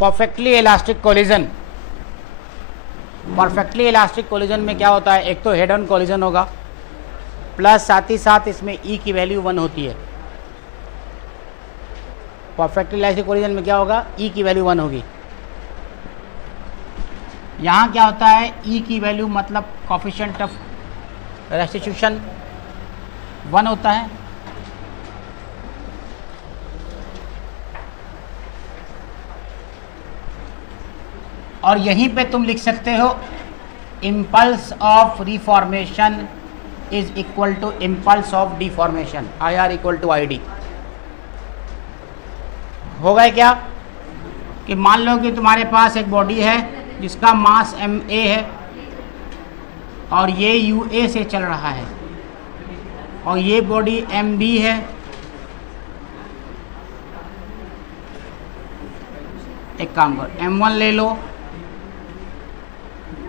Perfectly elastic collision, perfectly elastic collision में क्या होता है, एक तो हेड ऑन कोलिजन होगा, प्लस साथ ही साथ इसमें ई की वैल्यू 1 होती है। परफेक्टली इलास्टिक कोलिजन में क्या होगा, ई की वैल्यू 1 होगी। यहाँ क्या होता है, ई की वैल्यू मतलब कोफिशिएंट ऑफ रेस्टिट्यूशन 1 होता है। और यहीं पे तुम लिख सकते हो impulse of reformation is equal to impulse of deformation, I R equal to I D. हो गए क्या कि मान लो कि तुम्हारे पास एक बॉडी है जिसका मास एम ए है और ये यू ए से चल रहा है, और ये बॉडी एम बी है, एक काम करो M1 ले लो,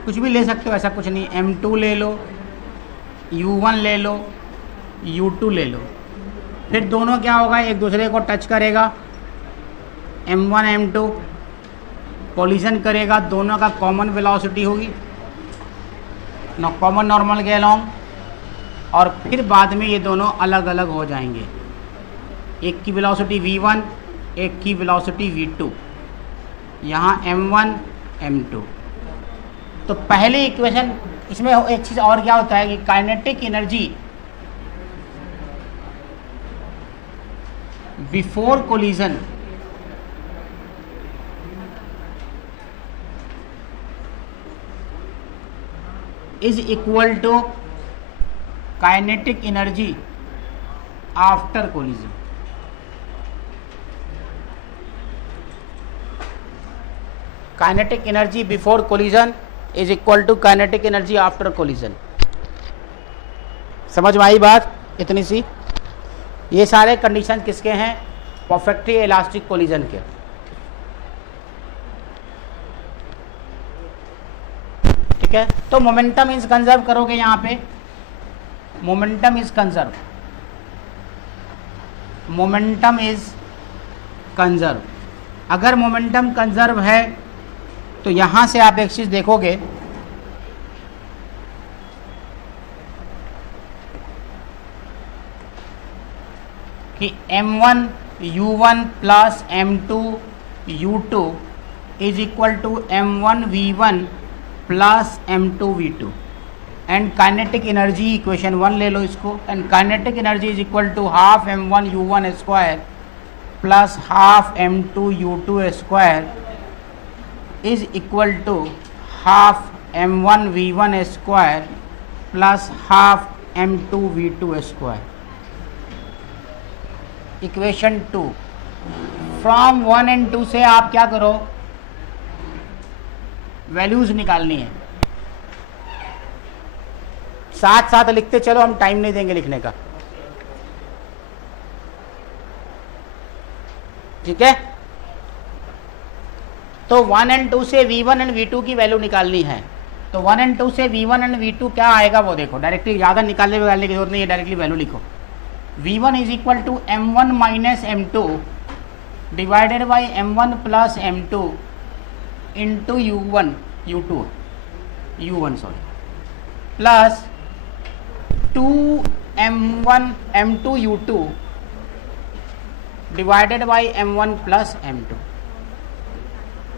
कुछ भी ले सकते हो, ऐसा कुछ नहीं, M2 ले लो, U1 ले लो, U2 ले लो। फिर दोनों क्या होगा, एक दूसरे को टच करेगा, M1 M2 कोलिजन करेगा, दोनों का कॉमन वेलोसिटी होगी, कॉमन नॉर्मल के अलोंग, और फिर बाद में ये दोनों अलग अलग हो जाएंगे। एक की वेलोसिटी V1, एक की वेलोसिटी V2, यहाँ M1 M2। तो पहले इक्वेशन, इसमें एक चीज़ और क्या होता है कि kinetic energy before collision is equal to kinetic energy after collision. Kinetic energy before collision is equal to kinetic energy after collision. समझ में आई बात इतनी सी? ये सारे कंडीशन किसके हैं, परफेक्टली इलास्टिक कोलिजन के। ठीक है, तो मोमेंटम इज कंजर्व करोगे, यहाँ पे momentum is conserve, momentum is conserve. अगर मोमेंटम कंजर्व है तो यहाँ से आप एक चीज़ देखोगे कि M1 U1 plus M2 U2 is equal to M1 V1 plus M2 V2, and kinetic energy equation 1 ले लो इसको, and kinetic energy is equal to half M1 U1 square plus half M2 U2 square is equal to half M1 V1 square plus half M2 V2 square. Equation 2 from 1 and 2 से आप क्या करो, values निकालनी है। साथ साथ लिखते चलो, हम टाइम नहीं देंगे लिखने का, ठीक है? तो 1 एंड 2 से V1 एंड V2 की वैल्यू निकालनी है। तो 1 एंड 2 से V1 एंड V2 क्या आएगा वो देखो, डायरेक्टली ज़्यादा निकालने की जरूरत नहीं है, डायरेक्टली वैल्यू लिखो। V1 is equal to M1 minus M2 divided by M1 plus M2 into U1 sorry, plus 2M1 M2 U2 divided by M1 plus M2।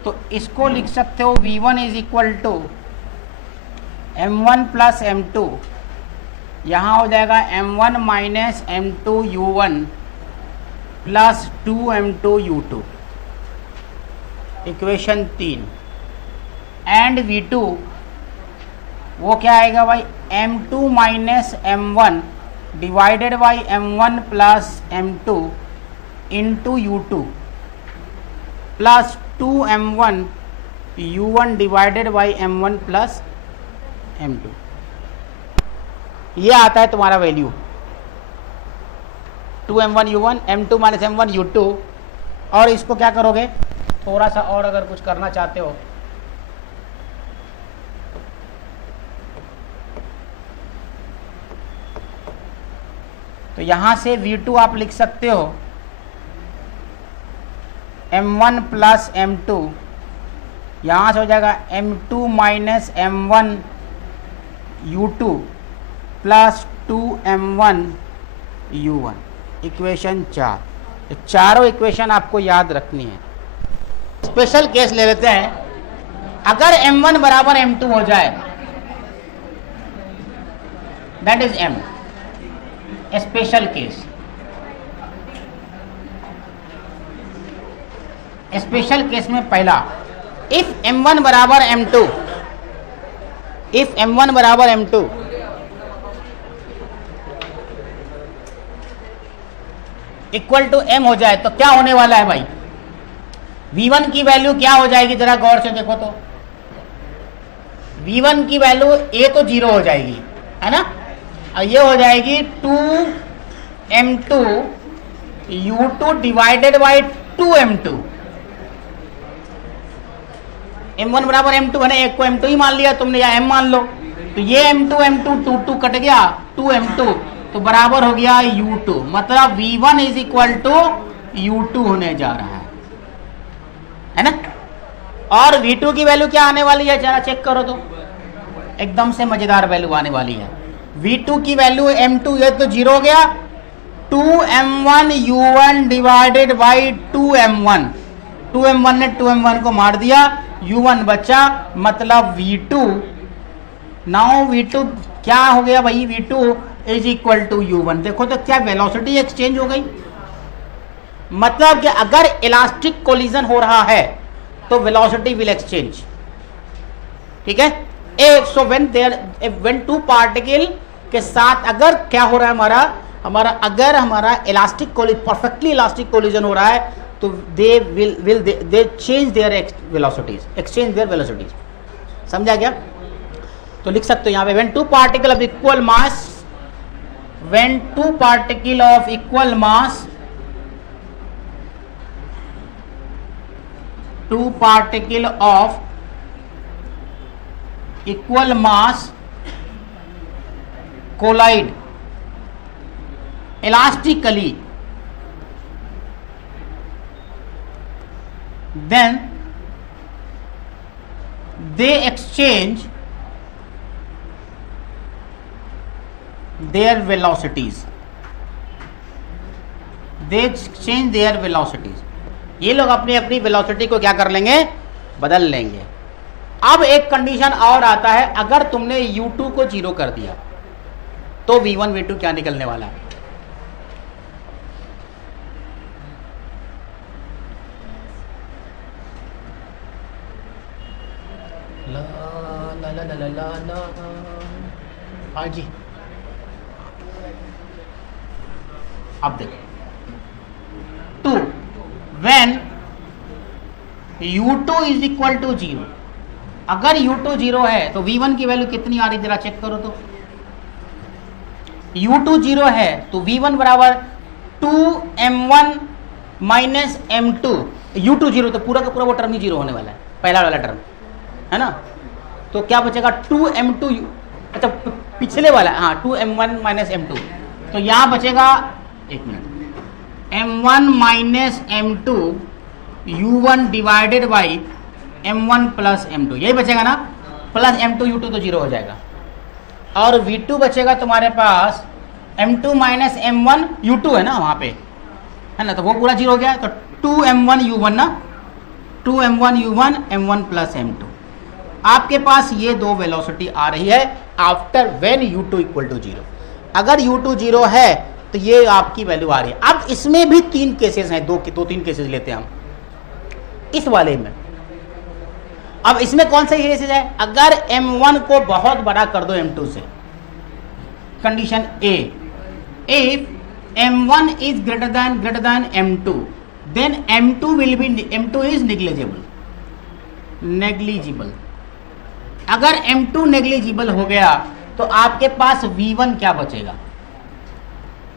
तो इसको लिख सकते हो V1 is equal to M1 plus M2, यहाँ हो जाएगा M1 minus M2 U1 plus 2M2 U2, equation 3। And V2 वो क्या आएगा भाई, M2 minus M1 divided by M1 plus M2 into U2 plus 2M1 U1 divided by M1 plus M2। ये आता है तुम्हारा value 2M1 U1 M2 minus M1 U2। और इसको क्या करोगे, थोड़ा सा और अगर कुछ करना चाहते हो तो यहाँ से V2 आप लिख सकते हो M1 प्लस M2 यहाँ से हो जाएगा m2 minus m1 u2 plus 2m1 u1, equation 4। ये चारों इक्वेशन आपको याद रखनी है। स्पेशल केस ले लेते हैं, अगर m1 बराबर m2 हो जाए, that is m, special case. Special case में पहला, इफ m1 बराबर m2, इफ m1 बराबर m2, इक्वल टू m हो जाए तो क्या होने वाला है भाई? v1 की वैल्यू क्या हो जाएगी, जरा गौर से देखो तो। v1 की वैल्यू a तो 0 हो जाएगी, है ना, और ये हो जाएगी 2m2 u2 divided by 2m2। m1 बराबर m2 है ना, एक को m2 ही मान लिया तुमने, या m मान लो, तो ये m2 2 कट गया, 2m2 तो बराबर हो गया u2, मतलब v1 is equal to u2 होने जा रहा है ना। और v2 की वैल्यू क्या आने वाली है, जरा चेक करो तो, एकदम से मजेदार वैल्यू आने वाली है। v2 की वैल्यू m2, ये तो 0 हो गया, 2m1 u1 divided by 2m1, 2m1 ने 2m1 को मार दिया, u1 बचा, मतलब v2। नाउ v2 क्या हो गया भाई, v2 is equal to u1। देखो तो क्या वेलोसिटी एक्सचेंज हो गई, मतलब कि अगर इलास्टिक कोलिजन हो रहा है तो वेलोसिटी विल एक्सचेंज, ठीक है। सो व्हेन टू पार्टिकल के साथ अगर क्या हो रहा है हमारा अगर हमारा इलास्टिक परफेक्टली इलास्टिक कोलिजन हो रहा है तो they change their velocities, exchange their velocities. समझा क्या? तो लिख सकते हो यहाँ पे when two particle of equal mass, when two particle of equal mass, two particle of equal mass collide elastically, then they exchange their velocities, they exchange their velocities। ये लोग अपनी अपनी वेलोसिटी को क्या कर लेंगे, बदल लेंगे। अब एक कंडीशन और आता है, अगर तुमने u2 को 0 कर दिया तो v1 v2 क्या निकलने वाला है? ला ला ला ला ला ला, हाँ जी, अब देखो 2 when u2 is equal to 0, अगर u2 0 है तो v1 की वैल्यू कितनी आ रही, जरा चेक करो तो। u2 0 है तो v1 बराबर 2m1 माइनस m2, u2 0 तो पूरा का पूरा वो टर्म ही 0 होने वाला है, पहला वाला टर्म, है ना। तो क्या बचेगा 2m2, अच्छा पिछले वाला, हाँ 2m1 माइनस m2, तो यहाँ बचेगा, एक minute, m1 minus m2 u1 divided by m1 plus m2, यही बचेगा ना, प्लस m2 u2 तो 0 हो जाएगा, और v2 बचेगा तुम्हारे पास m2 माइनस m1 u2 है ना वहाँ पे, है ना, तो वो पूरा 0 हो गया, तो 2m1 u1 ना, 2m1 u1 m1 plus m2। आपके पास ये दो वेलोसिटी आ रही है after when u2 equal to 0। अगर u2 0 है तो ये आपकी वैल्यू आ रही है। अब इसमें भी 3 केसेस हैं, दो 3 केसेस लेते हैं हम इस वाले में। अब इसमें कौन सा केसेस है, अगर m1 को बहुत बड़ा कर दो m2 से, condition A, if m1 is greater than m2 then m2 is negligible. अगर m2 नेग्लिजिबल हो गया तो आपके पास v1 क्या बचेगा,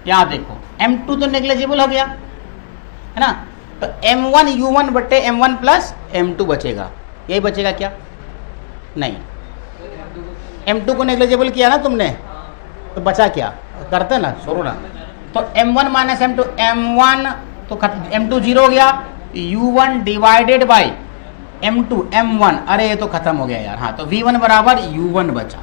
यहां देखो m2 तो नेग्लिजिबल हो गया है ना, तो m1 u1 बटे m1 प्लस m2 बचेगा, यही बचेगा क्या, नहीं, m2 को नेग्लिजिबल किया ना तुमने तो बचा क्या, करते ना, छोड़ो ना, तो m1 माइनस m2, m1 तो m2 0 हो गया, u1 divided by M2 M1, अरे ये तो खत्म हो गया यार। हाँ, तो V1 बराबर U1 बचा,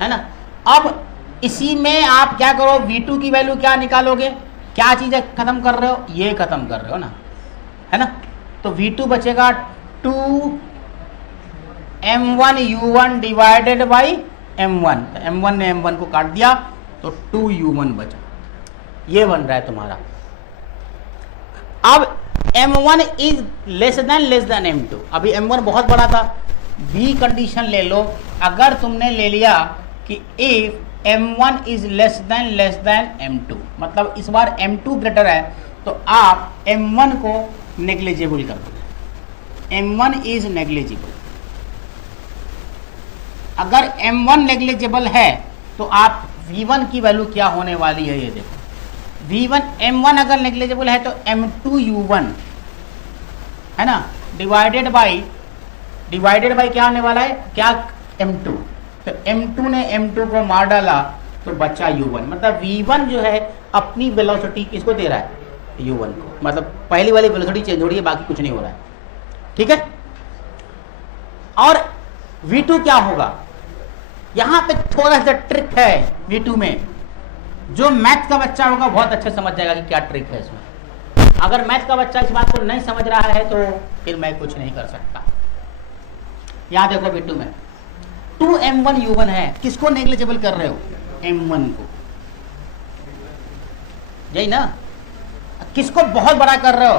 है ना। अब इसी में आप क्या करो, V2 की वैल्यू क्या निकालोगे, क्या चीज़ें खत्म कर रहे हो, ये खत्म कर रहे हो ना, है ना। तो V2 बचेगा 2 M1 U1 divided by M1, तो M1 ने M1 को काट दिया तो 2 U1 बचा, ये बन रहा है तुम्हारा। अब M1 is less then M2, अभी M1 बहुत बड़ा था, बी कंडीशन ले लो। अगर तुमने ले लिया कि if M1 is less then M2, मतलब इस बार M2 ग्रेटर है, तो आप M1 को नेग्लिजिबल कर दो। M1 is negligible. अगर M1 नेग्लिजिबल है तो आप V1 की वैल्यू क्या होने वाली है, ये देखो। V1 M1 अगर नेग्लिजिबल है तो M2 U1, है ना, डिवाइडेड बाई क्या होने वाला है, क्या, M2। तो M2 ने M2 को मार डाला तो बचा U1, मतलब V1 जो है अपनी वेलोसिटी किसको दे रहा है, U1 को, मतलब पहली वाली वेलोसिटी चेंज हो रही है, बाकी कुछ नहीं हो रहा है, ठीक है। और V2 क्या होगा, यहां पे थोड़ा सा ट्रिक है V2 में, जो मैथ का बच्चा होगा बहुत अच्छे समझ जाएगा कि क्या ट्रिक है इसमें। अगर मैथ का बच्चा इस बात को नहीं समझ रहा है तो फिर मैं कुछ नहीं कर सकता। यहां देखो V2 में 2M1 U1 है, किसको नेग्लिजिबल कर रहे हो, M1 को, यही ना। किसको बहुत बड़ा कर रहे हो,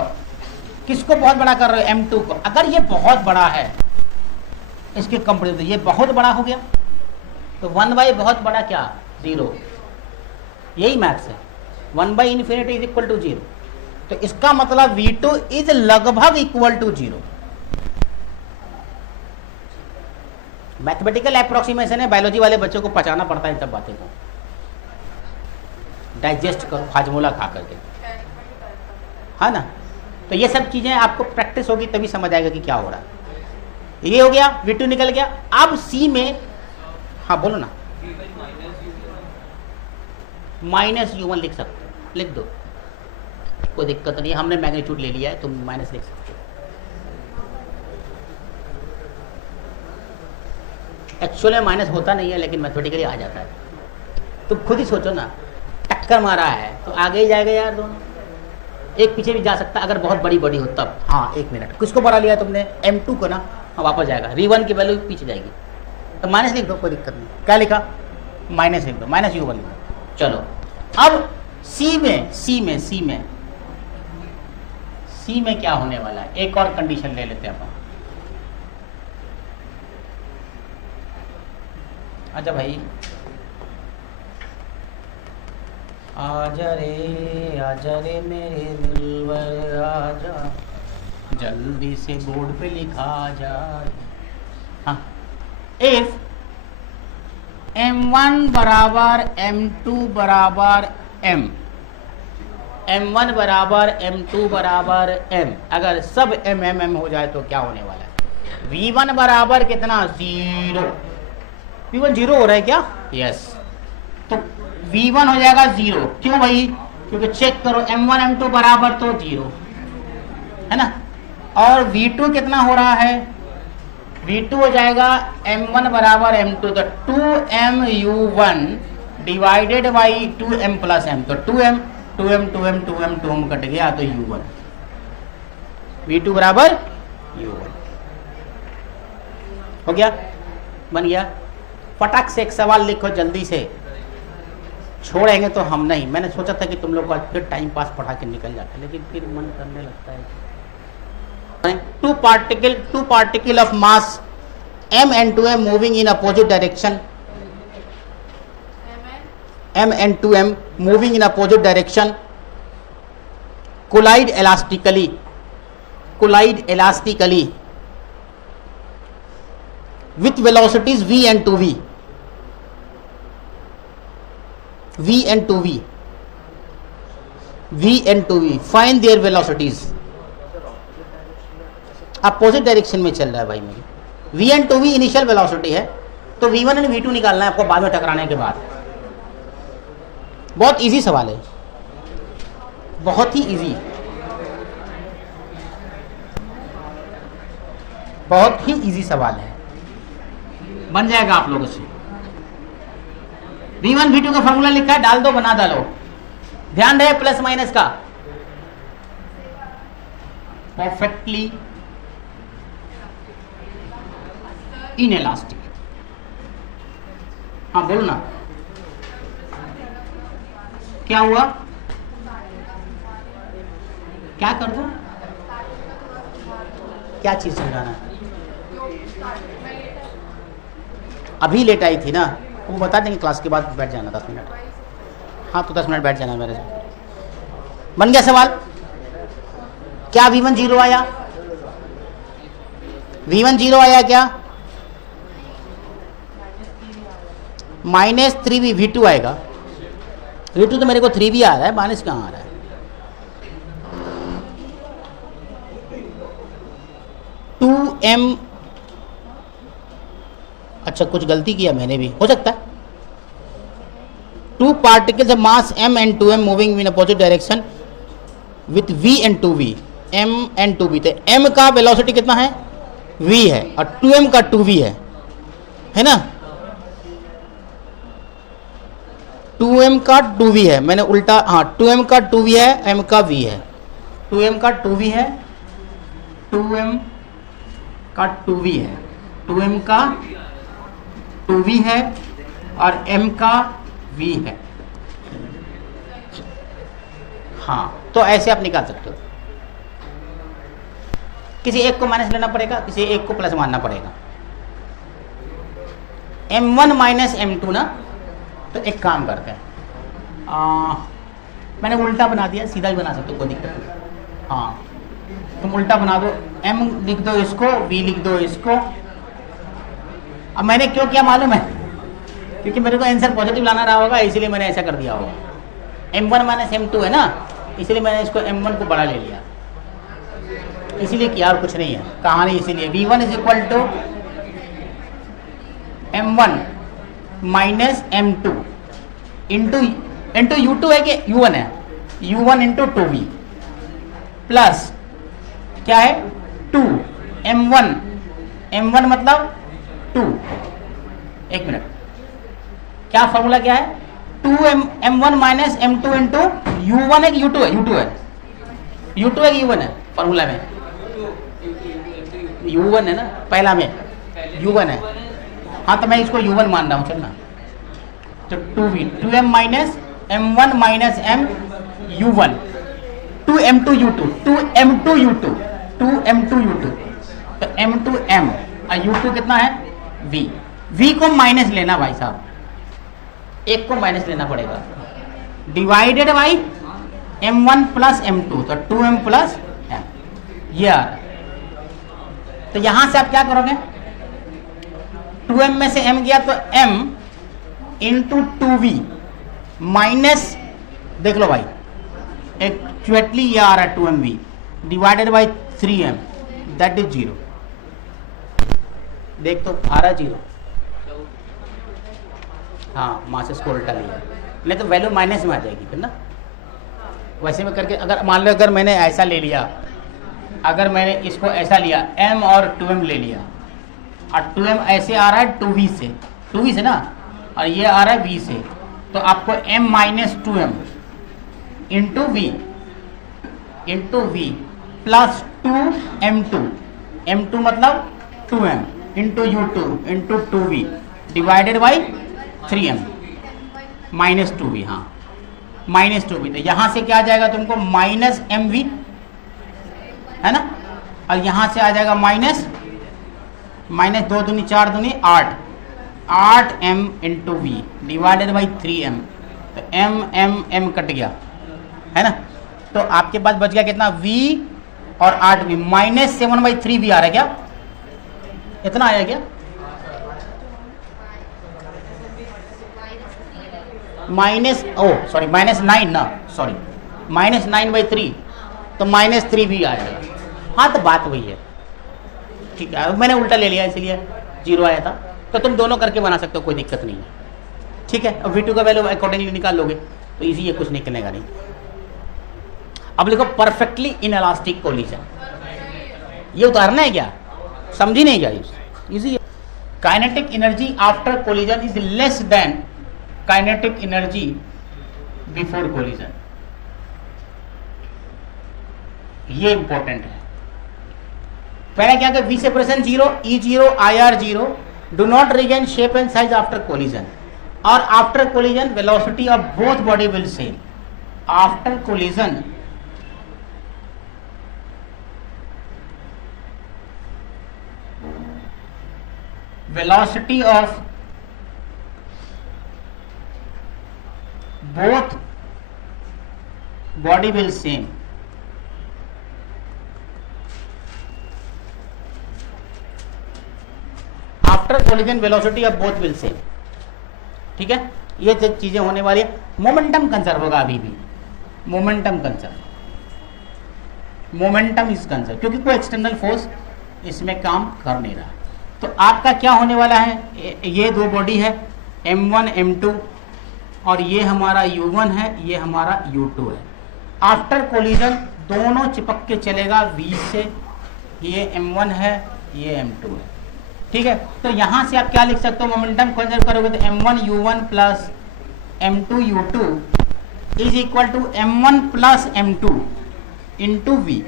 किसको बहुत बड़ा कर रहे हो, M2 को। अगर ये बहुत बड़ा है इसके कंपेरिजन, ये बहुत बड़ा हो गया, तो 1 बहुत बड़ा क्या, 0, यही मैथ्स है। 1 इन्फिनिटी इज इक्वल टू 0, तो इसका मतलब V2 इज लगभग इक्वल टू 0। मैथमेटिकल अप्रोक्सीमेशन है, बायोलॉजी वाले बच्चों को पचाना पड़ता है इन सब बातें को, डाइजेस्ट करो हाजमोला खा करके, है ना। तो ये सब चीजें आपको प्रैक्टिस होगी तभी समझ आएगा कि क्या हो रहा है। ये हो गया, V2 निकल गया। अब C में, हाँ बोलो ना, -U1 लिख सकते हो, लिख दो, कोई दिक्कत नहीं है, हमने मैग्नीट्यूड ले लिया है, तुम माइनस लिख सकते हो। एक्चुअली में माइनस होता नहीं है, लेकिन मैथमेटिकली आ जाता है। तुम खुद ही सोचो ना, टक्कर मारा है तो आगे ही जाएगा यार दोनों, एक पीछे भी जा सकता अगर बहुत बड़ी बॉडी हो तब। हाँ, एक मिनट, किसको बढ़ा लिया तुमने, M2 को ना, हाँ वापस जाएगा, V1 की वैल्यू पीछे जाएगी, तो माइनस लिख दो, कोई दिक्कत नहीं। क्या लिखा, माइनस लिख दो, -U1 लिख दो। चलो अब C में क्या होने वाला है, एक और कंडीशन ले लेते हैं अपन। अच्छा भाई, आजा रे मेरे दिलवर आजा, जल्दी से बोर्ड पे लिखा जाए। हाँ, इफ M1 बराबर M2 बराबर M, M1 बराबर M2 बराबर M, अगर सब M हो जाए तो क्या होने वाला है, V1 बराबर कितना, 0। V1 0 हो रहा है क्या, यस, तो V1 हो जाएगा 0। क्यों भाई, क्योंकि चेक करो M1 M2 बराबर तो 0 है ना, और V2 कितना हो रहा है, V2 हो जाएगा M1 बराबर M2, तो 2M U1 divided by 2M plus M, तो 2M कट गया तो U1, V2 बराबर U1 हो गया, बन गया। फटाक से एक सवाल लिखो जल्दी से, छोड़ेंगे तो हम नहीं। मैंने सोचा था कि तुम लोग को आज फिर टाइम पास पढ़ा के निकल जाते, लेकिन फिर मन करने लगता है। Two particle of mass M and 2M moving in opposite direction, M and 2M moving in opposite direction, collide elastically with velocities V and 2V, find their velocities। Opposite direction में चल रहा है भाई मेरी, V and 2V initial velocity है, तो V1 और V2 निकालना है आपको बाद में टकराने के बाद। बहुत इजी सवाल है, बहुत ही इजी। बहुत ही इजी सवाल है, बन जाएगा आप लोगों से। V1 V2 का फॉर्मूला लिखा है, डाल दो, बना डालो, ध्यान रहे प्लस माइनस का, परफेक्टली इनइलास्टिक। हाँ बोलो ना, क्या हुआ, क्या कर दो, क्या चीज समझाना है? अभी लेट आई थी ना, वो बता देंगे, क्लास के बाद बैठ जाना 10 मिनट। हाँ तो 10 मिनट बैठ जाना मेरे से। बन गया सवाल? क्या V1 0 आया? V1 0 आया क्या? -3V V2 आएगा। V2 तो मेरे को 3V आ रहा है, माइनस कहाँ आ रहा है? m, अच्छा कुछ गलती किया मैंने भी, हो सकता है। 2 particles of mass m and 2m moving in opposite direction with v and 2v, m and 2v। तो m का वेलोसिटी कितना है? v है, और 2m का 2v है ना? 2m का 2v है, मैंने उल्टा, हाँ 2m का 2v है, m का v है। 2m का 2v है, 2m का 2v है, 2m का 2v है, और m का v है। हाँ तो ऐसे आप निकाल सकते हो। किसी एक को माइनस लेना पड़ेगा, किसी एक को प्लस मानना पड़ेगा। m1 माइनस m2 ना, तो एक काम करते हैं, मैंने उल्टा बना दिया, सीधा भी बना सकते हो, कोई दिक्कत नहीं। हाँ तुम उल्टा बना दो, m लिख दो इसको, v लिख दो इसको। अब मैंने क्यों किया मालूम है? क्योंकि मेरे को आंसर पॉजिटिव लाना रहा होगा, इसीलिए मैंने ऐसा कर दिया होगा। m1 माइनस m2 है ना, इसलिए मैंने इसको m1 को बड़ा ले लिया, इसीलिए किया, और कुछ नहीं है कहानी। इसीलिए v1 is equal to m1 minus m2 into u2 है कि u1 है, u1 इंटू 2v प्लस क्या है 2 m1 मतलब 2। एक मिनट, क्या फॉर्मूला क्या है? 2m1 minus m2 into u1 है कि u2 है? u2 है कि u1 है? फॉर्मूला में u1 है ना, पहला में u1 है। हाँ तो मैं इसको u1 मान रहा हूँ, चलना। तो 2v 2m minus m1 minus m u1 2m2 u2 2m2 u2 2m2 u2, तो m2m और u2 कितना है? v को माइनस लेना भाई साहब, एक को माइनस लेना पड़ेगा, divided by m1 plus m2, तो 2m प्लस m, ये आ रहा है। तो यहां से आप क्या करोगे? 2m में से m गया तो m इंटू 2v माइनस, देख लो भाई एक्चुअली ये आ रहा है 2mv divided by 3m, that is 0। देख तो आ रहा 0, हाँ मासेस को उल्टा लिया, नहीं तो वैल्यू माइनस में आ जाएगी फिर ना। वैसे में करके अगर मान लो, अगर मैंने ऐसा ले लिया, अगर मैंने इसको ऐसा लिया m और 2m ले लिया, और 2m ऐसे आ रहा है 2v से ना, और ये आ रहा है v से, तो आपको m minus 2m into v plus 2m2 मतलब 2m into u2 into 2v divided by 3m minus 2v, हाँ माइनस 2v। तो यहाँ से क्या आ जाएगा तुमको? माइनस mv है ना, और यहाँ से आ जाएगा माइनस 2 दूनी 4 दूनी 8m into v divided by 3m, तो m कट गया है ना। तो आपके पास बच गया कितना? v और 8v माइनस 7/3v आ रहा है क्या? इतना आया क्या? माइनस -9 ना, सॉरी -9/3, तो -3v आएगा। हाँ तो बात वही है, ठीक है। मैंने उल्टा ले लिया इसलिए 0 आया था, तो तुम दोनों करके बना सकते हो, कोई दिक्कत नहीं है, ठीक है। अब v2 का वैल्यू अकॉर्डिंगली निकाल लोगे तो इजी है, कुछ निकलेगा नहीं। अब लिखो परफेक्टली इनइलास्टिक कोलिजन, ये उतारना है क्या? समझी नहीं जा रही, easy. Kinetic energy after collision is less than kinetic energy before collision, ये इंपॉर्टेंट है। पहले क्या कि we separation 0, E0, IR 0, do not regain shape and size after collision, और after collision velocity of both body will same. After collision velocity of both body will same। After collision velocity of both will same, ठीक है। ये चीजें होने वाली है। Momentum conserve होगा, अभी भी momentum conserve, momentum is conserve, क्योंकि कोई एक्सटर्नल फोर्स इसमें काम कर नहीं रहा। तो आपका क्या होने वाला है, ये दो बॉडी है M1 M2, और ये हमारा U1 है, ये हमारा U2 है। आफ्टर कोलिजन दोनों चिपक के चलेगा V से, ये M1 है, ये M2 है, ठीक है। तो यहां से आप क्या लिख सकते हो, मोमेंटम कंजर्व करोगे तो M1 U1 plus M2 U2 is equal to M1 plus M2 into V,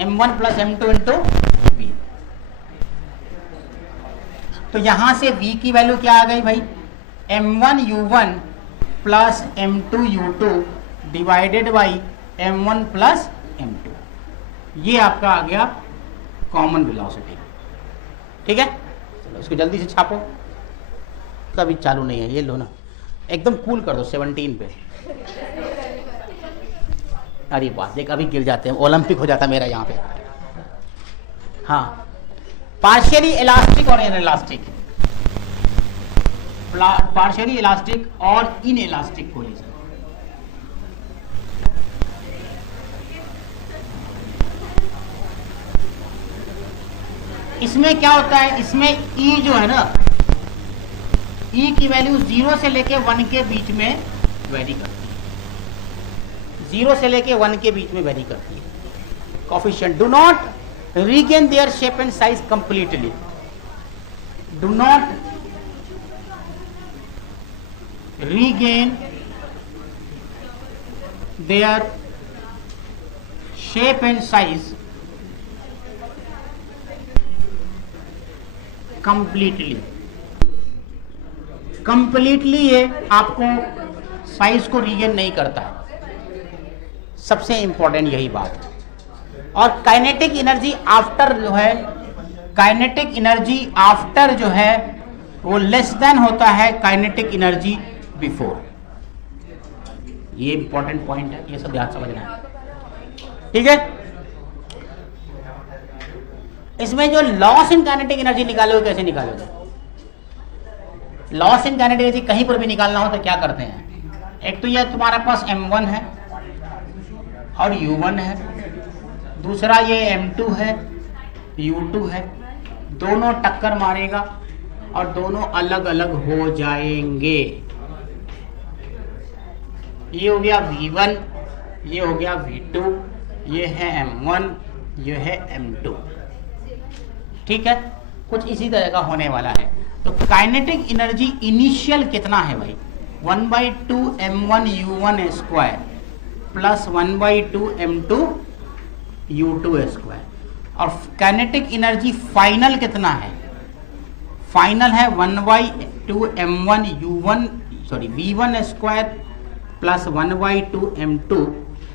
M1 plus M2 into V। तो यहां से V की वैल्यू क्या आ गई भाई, M1 U1 plus M2 U2 divided by M1 plus M2, ये आपका आ गया कॉमन वेलोसिटी, ठीक है। चलो इसको जल्दी से छापो, कभी चालू नहीं है, ये लो ना, एकदम कूल कर दो 17 पे। अरे वाह, देख अभी गिर जाते हैं, ओलंपिक हो जाता मेरा यहाँ पे। हाँ, पार्शियली इलास्टिक और इनइलास्टिक, पार्शियली इलास्टिक और इनइलास्टिक कोलिजन। इसमें क्या होता है, इसमें E जो है ना, E की वैल्यू 0 से लेके 1 के बीच में वेरी करती है, 0 से लेके 1 के बीच में वेरी करती है। Coefficient do not regain their shape and size completely, do not regain their shape and size completely. Completely ये आपको साइज को रीगेन नहीं करता है, सबसे इंपॉर्टेंट यही बात। और काइनेटिक एनर्जी आफ्टर जो है, काइनेटिक एनर्जी आफ्टर जो है वो लेस देन होता है काइनेटिक एनर्जी बिफोर। ये इंपॉर्टेंट पॉइंट है, ये सब ध्यान समझना है, ठीक है। इसमें जो लॉस इन काइनेटिक एनर्जी निकालोगे, कैसे निकालोगे? लॉस इन काइनेटिक एनर्जी कहीं पर भी निकालना हो तो क्या करते हैं, एक तो ये तुम्हारे पास M1 है और U1 है, दूसरा ये M2 है, U2 है, दोनों टक्कर मारेगा और दोनों अलग अलग हो जाएंगे। ये हो गया V1, ये हो गया V2, ये है M1, ये है M2, ठीक है। कुछ इसी तरह का होने वाला है। तो काइनेटिक एनर्जी इनिशियल कितना है भाई, 1/2 M1 U1 square plus 1/2 M2 U2 square. और काइनेटिक एनर्जी फाइनल कितना है, फाइनल है 1/2 M1 U1 sorry V1 square plus 1/2 M2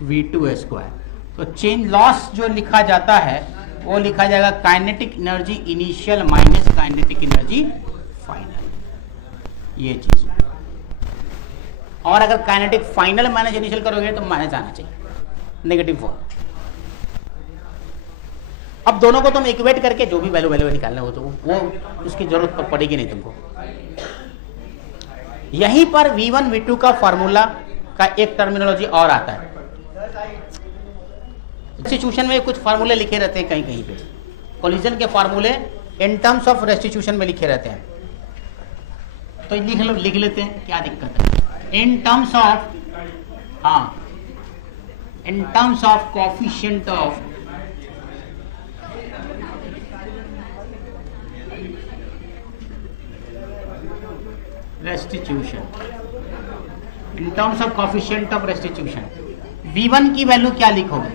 V2 square. तो चेंज लॉस जो लिखा जाता है वो लिखा जाएगा kinetic energy initial minus kinetic energy final, ये चीज। और अगर काइनेटिक फाइनल माइनस इनिशियल करोगे तो माइनस आना चाहिए, नेगेटिव फॉर्म। अब दोनों को तुम इक्वेट करके जो भी वैल्यू निकालना हो तो वो उसकी जरूरत पड़ेगी नहीं तुमको। यहीं पर V1 V2 का फॉर्मूला का एक टर्मिनोलॉजी और आता है। रेस्टिट्यूशन में कुछ फार्मूले लिखे रहते हैं कहीं कहीं पे, कोलिजन के फार्मूले इन टर्म्स ऑफ रेस्टिट्यूशन में लिखे रहते हैं, तो लिख लेते हैं, क्या दिक्कत है। इन टर्म्स ऑफ, हाँ, in terms of coefficient of restitution, in terms of coefficient of restitution. V1 की वैल्यू क्या लिखोगे?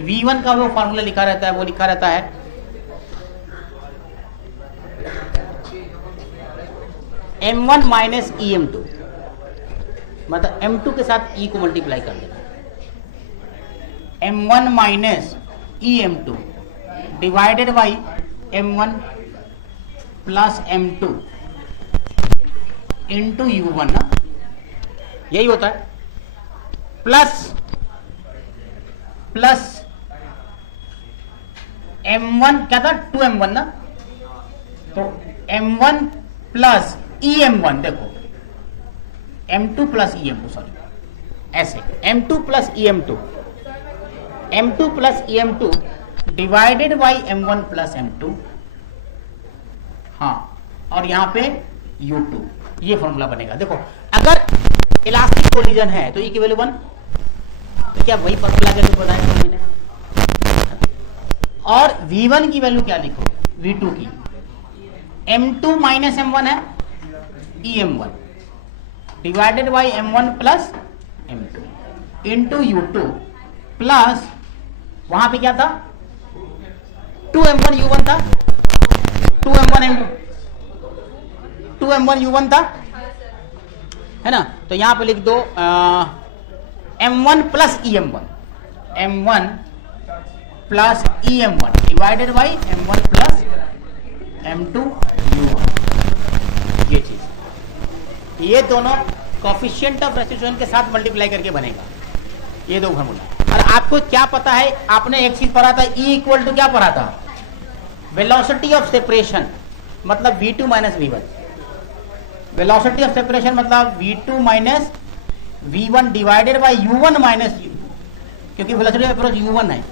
V1 का वो फॉर्मूला लिखा रहता है, वो लिखा रहता है M1 माइनस EM2, मतलब M2 के साथ E को मल्टीप्लाई कर देना। M1 minus EM2 divided by M1 plus M2 into U1 ना, यही होता है। प्लस M1 क्या था, 2M1 ना, तो M1 प्लस EM1, देखो M2 प्लस EM2, सॉरी ऐसे M2 plus EM2 divided by M1 plus M2, हाँ, और यहां पे U2, ये फॉर्मूला बनेगा। देखो अगर इलास्टिक कोलिजन है तो E की वैल्यू 1, तो क्या वही फॉर्मूला जैसे बताया मैंने। और V1 की वैल्यू क्या लिखो, V2 की, M2 माइनस M1 है, EM1 divided by M1 plus M2 into U2 plus, वहां पे क्या था, 2M1 U1 था, 2M1 U1 था, है ना, तो यहां पे लिख दो M1 plus M1 plus EM1 divided by M1 plus M2 U1, ये चीज, ये दोनों कोफिशिएंट ऑफ रेस्टिट्यूशन के साथ मल्टीप्लाई करके बनेगा, ये दो फॉर्मूला। और आपको क्या पता है, आपने एक चीज पढ़ा था, E इक्वल टू क्या पढ़ा था, वेलोसिटी ऑफ सेपरेशन, मतलब V2 minus V1, velocity of separation मतलब V2 minus V1 divided by U1 minus U, क्योंकि वेलोसिटी ऑफ अप्रोच U1 है,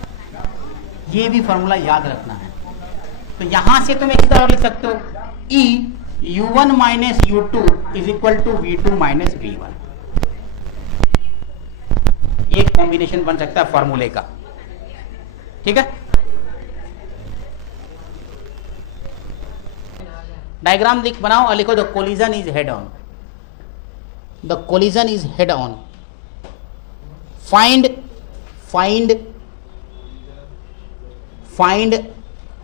ये भी फॉर्मूला याद रखना है। तो यहां से तुम एक चीज और लिख सकते हो, E U1 minus U2 is equal to V2 minus V1, एक कॉम्बिनेशन बन सकता है फॉर्मूले का, ठीक है। डायग्राम लिख बनाओ और लिखो the collision is head on, the collision is head on, find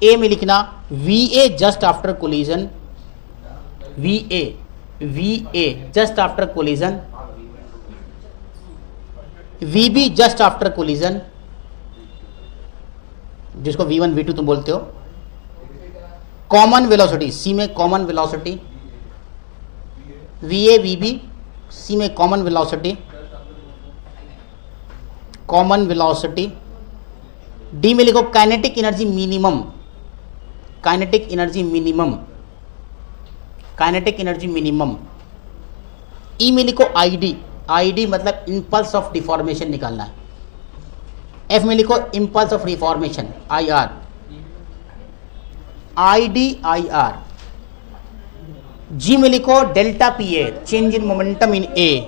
A में लिखना VA just after collision, VA just after collision, VB just after collision, जिसको V1 V2 तुम बोलते हो, कॉमन वेलोसिटी C में common velocity, VA VB C में common velocity, D में लिखो काइनेटिक एनर्जी मिनिमम, E में लिखो ID मतलब इंपल्स ऑफ डिफॉर्मेशन निकालना है, F में लिखो impulse of reformation IR, IR, G में लिखो delta PA change in momentum in A,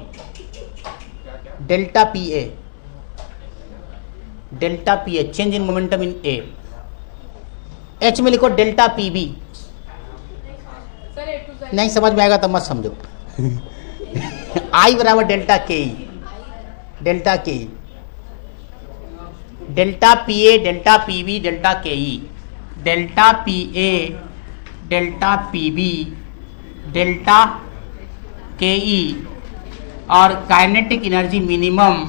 delta PA change in momentum in A, H में लिखो डेल्टा PB, नहीं समझ में आएगा तो मत समझो I बराबर delta KE, delta PA delta PB delta KE, delta PA delta PB delta KE और काइनेटिक एनर्जी मिनिमम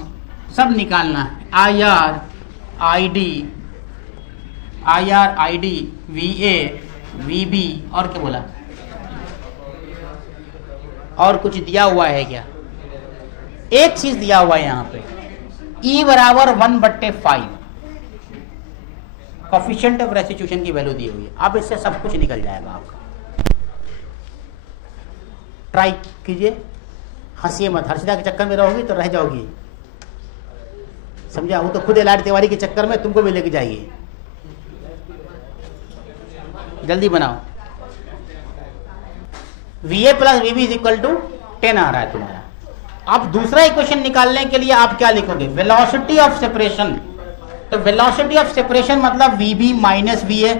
सब निकालना है, IR ID VA VB और क्या बोला, और कुछ दिया हुआ है क्या, एक चीज दिया हुआ है यहाँ पे, E बराबर 1/5 कोफिशिएंट ऑफ रेस्टिट्यूशन की वैल्यू दी हुई है। अब इससे सब कुछ निकल जाएगा आपका, ट्राई कीजिए, हंसिए मत, हर्षिता के चक्कर में रहोगी तो रह जाओगी, समझा, वो तो खुद एलआर तिवारी के चक्कर में तुमको भी लेके जाएगी, जल्दी बनाओ। VA plus VB is equal to 10 आ रहा है तुम्हारा। अब दूसरा इक्वेशन निकालने के लिए आप क्या लिखोगे, वेलोसिटी ऑफ सेपरेशन, तो वेलोसिटी ऑफ सेपरेशन मतलब VB माइनस VA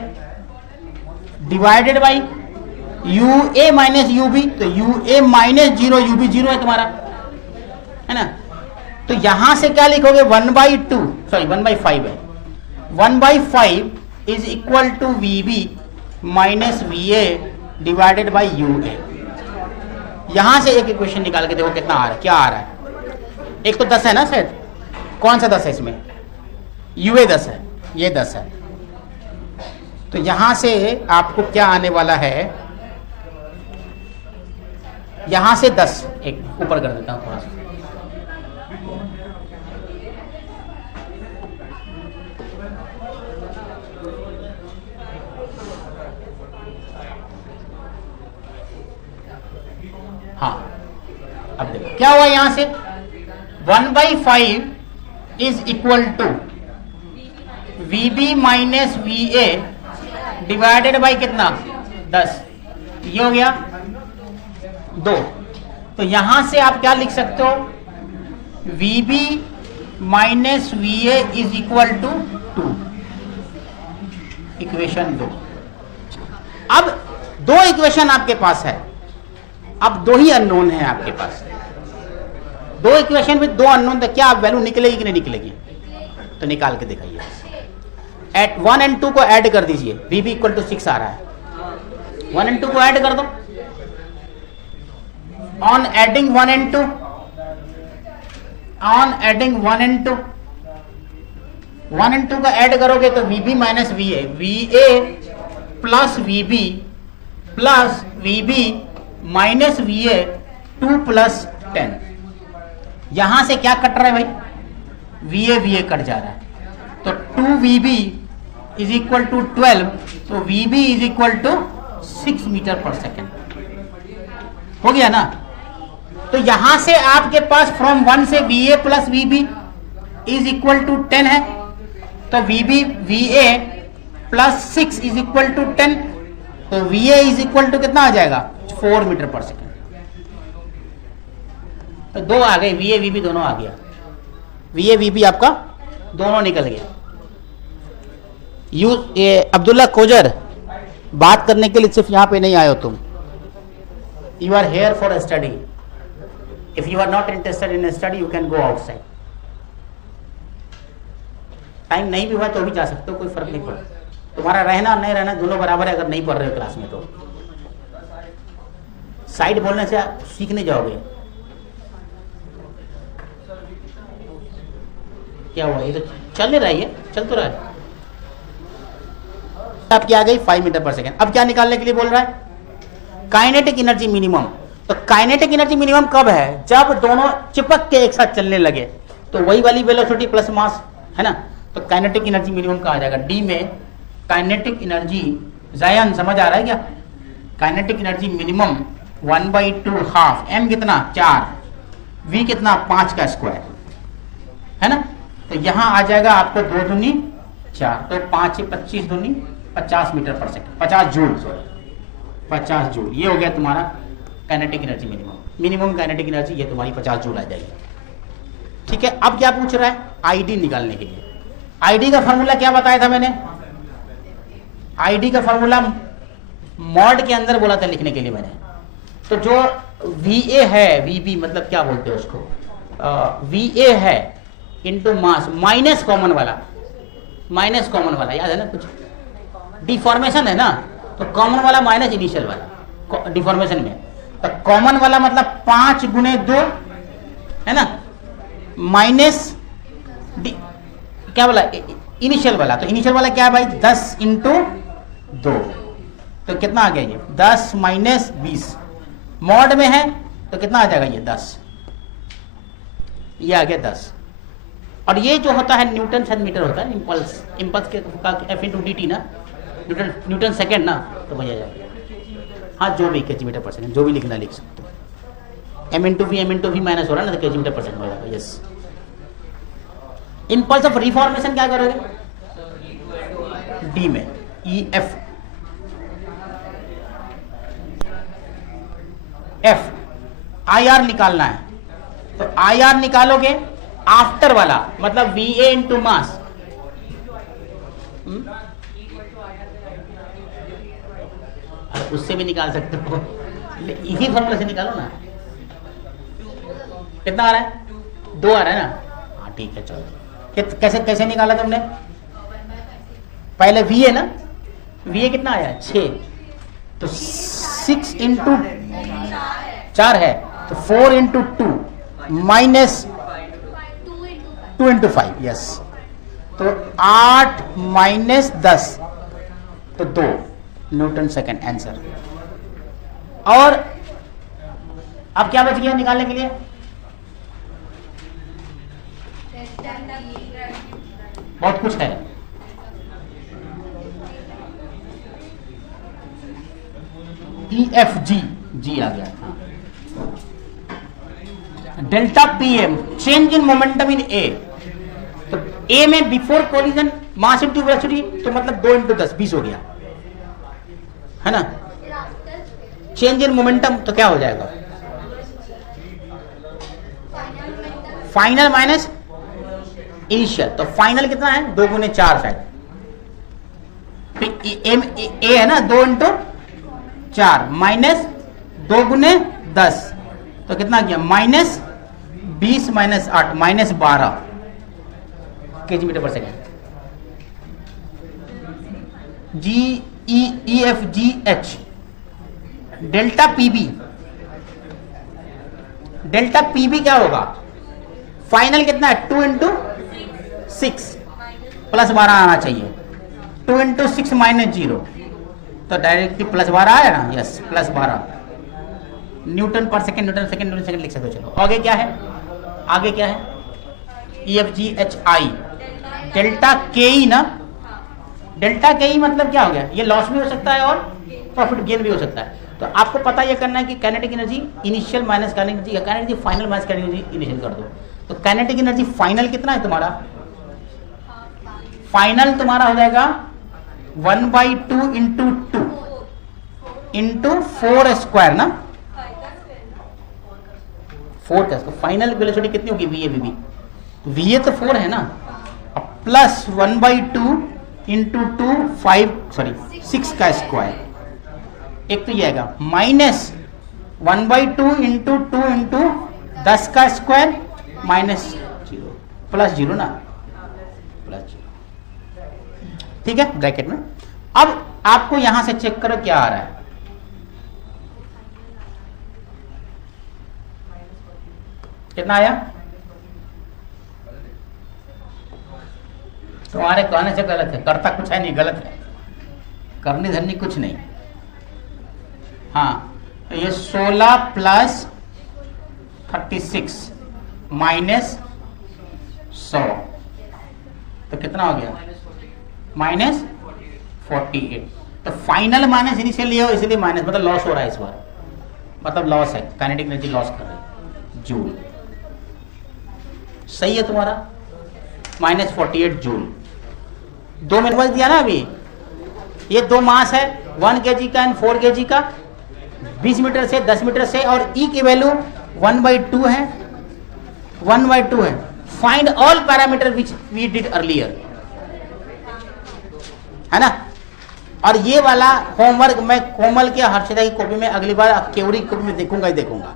divided by you A minus you B, तो you A minus zero u B zero है तुम्हारा, है ना। तो यहां से क्या लिखोगे 1/2, सॉरी 1/5 है, 1/5 is equal to we B minus we A divided by you A. यहां से एक इक्वेशन निकाल के देखो कितना आ रहा है, क्या आ रहा है। एक तो 10 है ना शायद, कौन सा 10 है इसमें, यू ए 10 है, ये 10 है। तो यहां से आपको क्या आने वाला है, यहां से 10, एक ऊपर कर देता हूं थोड़ा सा, हाँ अब देखो क्या हुआ, यहां से 1/5 is equal to we B minus we A divided by कितना 10, ये हो गया 2। तो यहां से आप क्या लिख सकते हो, V B minus we A is equal to 2, equation 2। अब 2 इक्वेशन आपके पास है, अब 2 ही अननोन है आपके पास, 2 इक्वेशन में 2 अननोन, तो क्या वैल्यू निकलेगी कि नहीं निकलेगी, तो निकाल के दिखाइए। एट 1 and 2 को ऐड कर दीजिए, वी बी इक्वल टू 6 आ रहा है, 1 and 2 को ऐड कर दो। On adding 1 and 2, on adding 1 and 2, 1 and 2 का ऐड करोगे तो V B minus we A plus V B plus V B minus we A 2 + 10। यहां से क्या कट रहा है भाई, वी ए कट जा रहा है, तो 2 V B is equal to 12, तो V B is equal to 6 metre पर सेकेंड, हो गया ना। तो यहां से आपके पास फ्रॉम 1 से V A plus V B is equal to 10 है, तो V B V A plus 6 is equal to 10, तो V A is equal to कितना आ जाएगा 4 मीटर पर सेकेंड। तो 2 आ गए, वी ए वी बी दोनों आ गया, वी ए वी बी आपका दोनों निकल गया। अब्दुल्ला कोजर, बात करने के लिए सिर्फ यहां पे नहीं आए हो तुम, you are here for study, if you are not interested in study you can go outside. Time नहीं भी हुआ तो भी जा सकते हो, कोई फर्क नहीं पड़ता, तुम्हारा रहना और नहीं रहना दोनों बराबर है। अगर नहीं पढ़ रहे हो क्लास में तो साइड बोलने से आप सीखने जाओगे। क्या हुआ, ये तो चल नहीं रहा है, चल तो रहा है। आपकी आ गई 5 मीटर पर सेकेंड। अब क्या निकालने के लिए बोल रहा है, काइनेटिक एनर्जी मिनिमम। तो काइनेटिक एनर्जी मिनिमम कब है, जब दोनों चिपक के एक साथ चलने लगे, तो वही वाली वेलोसिटी प्लस मास है ना। तो काइनेटिक एनर्जी मिनिमम कहा जाएगा, डी में काइनेटिक एनर्जी, जायन समझ आ रहा है क्या, kinetic energy minimum 1/2 half, M कितना 4, वी कितना 5 का स्क्वायर है ना। तो यहां आ जाएगा आपको 2 दूनी 4, तो 5 × 25 दूनी 50 मीटर पर सेकेंड, 50 जूल, सॉरी 50 जूल। ये हो गया तुम्हारा kinetic energy minimum kinetic energy, ये तुम्हारी 50 जूल आ जाएगी। ठीक है, अब क्या पूछ रहा है, आईडी निकालने के लिए। आईडी का फॉर्मूला क्या बताया था मैंने, आईडी का फॉर्मूला मॉड के अंदर बोला था लिखने के लिए मैंने। तो जो वी ए है, वी बी मतलब क्या बोलते हैं उसको, वी ए है इंटू मास माइनस कॉमन वाला, माइनस कॉमन वाला याद है ना, कुछ डिफॉर्मेशन है ना, तो कॉमन वाला माइनस इनिशियल वाला डिफॉर्मेशन में, तो कॉमन वाला मतलब 5 × 2 है ना, माइनस क्या बोला इनिशियल वाला, तो इनिशियल वाला क्या है भाई 10 × 2, तो कितना आ गया ये 10 माइनस 20, मॉड में है तो कितना आ जाएगा ये 10, ये आ गया 10। और ये जो होता है न्यूटन सेंटीमीटर मीटर होता है, इम्पल्स के F/dt ना, न्यूटन सेकेंड ना, तो भैया जाएगा हाँ जो भी kg/s पर सेकेंड, जो भी लिखना लिख सकते हो। m/v माइनस हो रहा है ना, तो kg/s हो जाएगा। यस, इम्पल्स ऑफ रिफॉर्मेशन क्या करोगे, डी में EF, F IR निकालना है, तो IR निकालोगे आफ्टर वाला, मतलब VA इंटू मास, उससे भी निकाल सकते हो, इसी फॉर्मूला से निकालो ना। कितना आ रहा है? 2 आ रहा है ना। हाँ ठीक है, चलो। कैसे कैसे निकाला तुमने? पहले वी है ना, वी कितना आया? 6, तो 6 इंटू 4 है, तो 4 इंटू 2 माइनस 2 इंटू 5, यस। तो 8 माइनस 10, तो 2 न्यूटन सेकेंड आंसर। और अब क्या बच गया निकालने के लिए? बहुत कुछ है। EFG, जी आ गया। Delta PM, change in momentum in A. तो ए में before collision mass into velocity, तो मतलब 2 इंटू 10, 20 हो गया, है ना। चेंज इन मोमेंटम तो क्या हो जाएगा? फाइनल माइनस इनिशियल, तो फाइनल कितना है? 2 गुने 4 शायद। फिर ए है ना, 2 इंटू 4 माइनस 2 गुने 10, तो कितना गया? Minus 20 minus 8 minus 12 kg metre पर second. GEFGH। Delta PB, delta PB क्या होगा? फाइनल कितना है? 2 इंटू 6 प्लस 12 आना चाहिए। 2 इंटू 6 माइनस 0, तो डायरेक्टली प्लस 12 आया ना, यस, प्लस 12 न्यूटन पर सेकेंड। न्यूटन सेकेंड लिख सकते हो। चलो आगे क्या है? आगे क्या है? EFGHI। डेल्टा KE ना, डेल्टा KE मतलब क्या हो गया? ये लॉस भी हो सकता है और प्रॉफिट गेन भी हो सकता है। तो आपको पता ये करना है कि kinetic energy initial minus kinetic energy, kinetic energy final minus kinetic energy initial कर दो। तो काइनेटिक एनर्जी फाइनल कितना है तुम्हारा? फाइनल तुम्हारा हो जाएगा 1/2 इंटू 2 इंटू 4 स्क्वायर ना, 4 का फाइनल वेलोसिटी कितनी होगी? VA तो 4 है ना, प्लस 1/2 इंटू 2 6 का स्क्वायर। एक तो ये आएगा माइनस 1/2 इंटू 2 इंटू 10 का स्क्वायर माइनस 0 प्लस 0 ना, प्लस 0, ठीक है, ब्रैकेट में। अब आपको यहां से चेक करो क्या आ रहा है। कितना आया? तुम्हारे कहने से गलत है, करता कुछ है नहीं, गलत है, करनी धरनी कुछ नहीं। हाँ, तो ये 16 प्लस 36 माइनस 100, तो कितना हो गया? माइनस 48। तो फाइनल माइनस इनिशियल ये हो, इसलिए माइनस, मतलब लॉस हो रहा है इस बार, मतलब लॉस है, काइनेटिक एनर्जी लॉस कर रही है, जूल। सही है तुम्हारा, माइनस 48 जूल। 2 मिनट बच दिया ना अभी। ये 2 मास है, 1 kg का एंड 4 kg का, 20 मीटर से 10 मीटर से, और E की वैल्यू 1/2 है, 1/2 है। Find all parameter which we did earlier, है ना। और ये वाला होमवर्क मैं कोमल के हर्षिता की कॉपी में अगली बार केवरी की कॉपी में देखूंगा ही देखूंगा,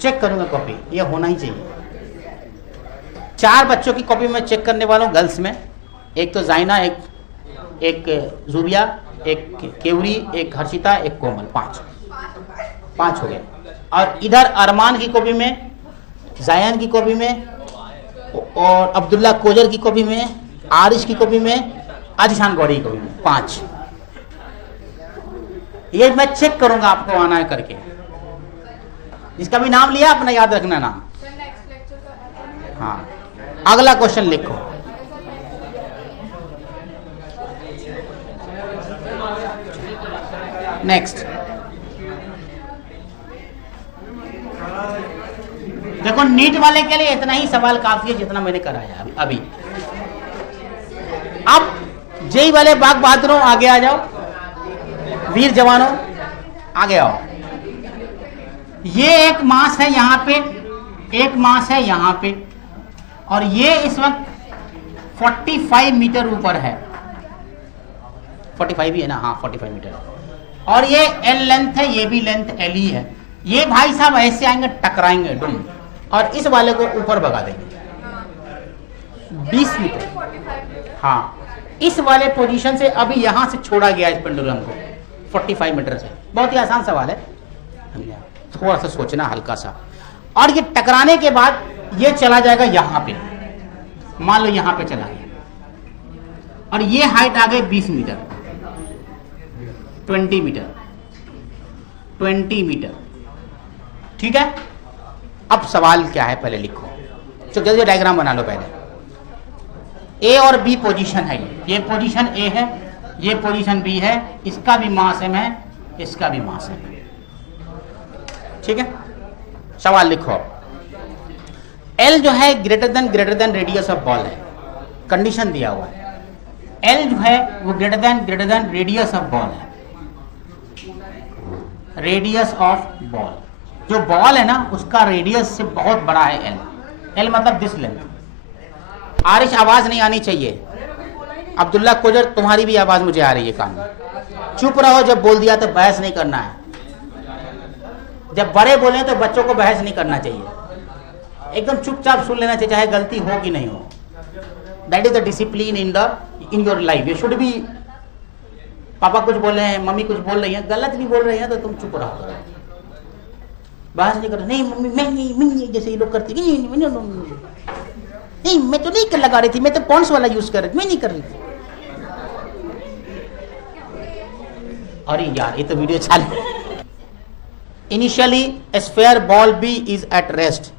चेक करूंगा कॉपी, ये होना ही चाहिए। 4 बच्चों की कॉपी में चेक करने वालों गर्ल्स में, एक तो जाइना, एक जुबिया, एक केवरी, एक हर्षिता, एक कोमल, 5 हो गए। और इधर अरमान की कॉपी में, जायन की कॉपी में, और अब्दुल्ला कोजर की कॉपी में, आरिश की कॉपी में, आदिशान गौरी की कॉपी में 5। ये मैं चेक करूंगा आपको आना है करके। जिसका भी नाम लिया अपना याद रखना नाम। हाँ, अगला क्वेश्चन लिखो। नेक्स्ट देखो, नीट वाले के लिए इतना ही सवाल काफी है जितना मैंने कराया अभी। अब जेई वाले बाग बहादुरों आगे आ जाओ, वीर जवानों आगे आओ। ये एक मास है यहां पे, एक मास है यहां पे, और ये इस वक्त 45 मीटर ऊपर है, 45 ही है ना, हाँ 45 मीटर। और ये L लेंथ है, ये भी लेंथ L ही है। ये भाई साहब ऐसे आएंगे, टकराएंगे डुम, और इस वाले को ऊपर भगा देंगे 20 मीटर। हाँ, इस वाले पोजीशन से अभी यहां से छोड़ा गया इस पेंडुलम को 45 मीटर से। बहुत ही आसान सवाल है, थोड़ा सा सोचना हल्का सा। और ये टकराने के बाद ये चला जाएगा यहां पे, मान लो यहां पे चला गया, और ये हाइट आ गई 20 मीटर, 20 मीटर, 20 मीटर। ठीक है, अब सवाल क्या है पहले लिखो, तो जल्दी डायग्राम बना लो पहले। ए और बी पोजीशन है, ये पोजीशन ए है, ये पोजीशन बी है, इसका भी मास एम है, इसका भी मास एम है। ठीक है, सवाल लिखो। एल जो है greater than radius of ball है, कंडीशन दिया हुआ है। एल जो है वो greater than radius of ball है, रेडियस ऑफ बॉल। जो बॉल है ना उसका रेडियस से बहुत बड़ा है एल। एल मतलब दिस लेंथ। आरिश आवाज नहीं आनी चाहिए। अब्दुल्ला कोजर तुम्हारी भी आवाज मुझे आ रही है कान में। चुप रहो, जब बोल दिया तो बहस नहीं करना है। जब बड़े बोले तो बच्चों को बहस नहीं करना चाहिए, एकदम चुपचाप सुन लेना चाहिए, चाहे गलती हो कि नहीं हो। That is the discipline in your life. You should be. पापा कुछ बोल रहे हैं, मम्मी कुछ बोल रही है, गलत भी बोल रही है तो तुम चुप रहो, बहस नहीं करो। नहीं मम्मी मैं नहीं, जैसे ये लोग करते नहीं, मैं तो नहीं कर लगा रही थी, मैं तो पॉन्ड्स वाला यूज कर रही थी, मैं नहीं कर रही थी। अरे यार ये तो वीडियो चालू। Initially, a sphere ball B is at rest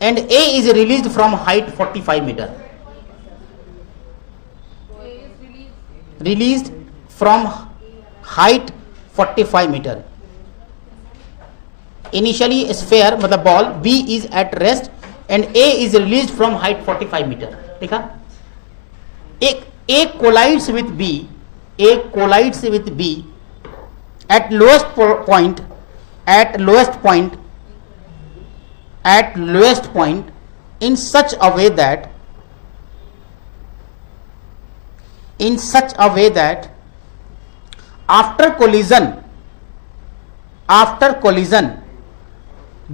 and A is released from height 45 meter. Released from height 45 meter. Initially, a sphere मतलब ball B is at rest and A is released from height 45 meter. ठीक है? A collides with B. A collides with B at lowest point. At lowest point in such a way that after collision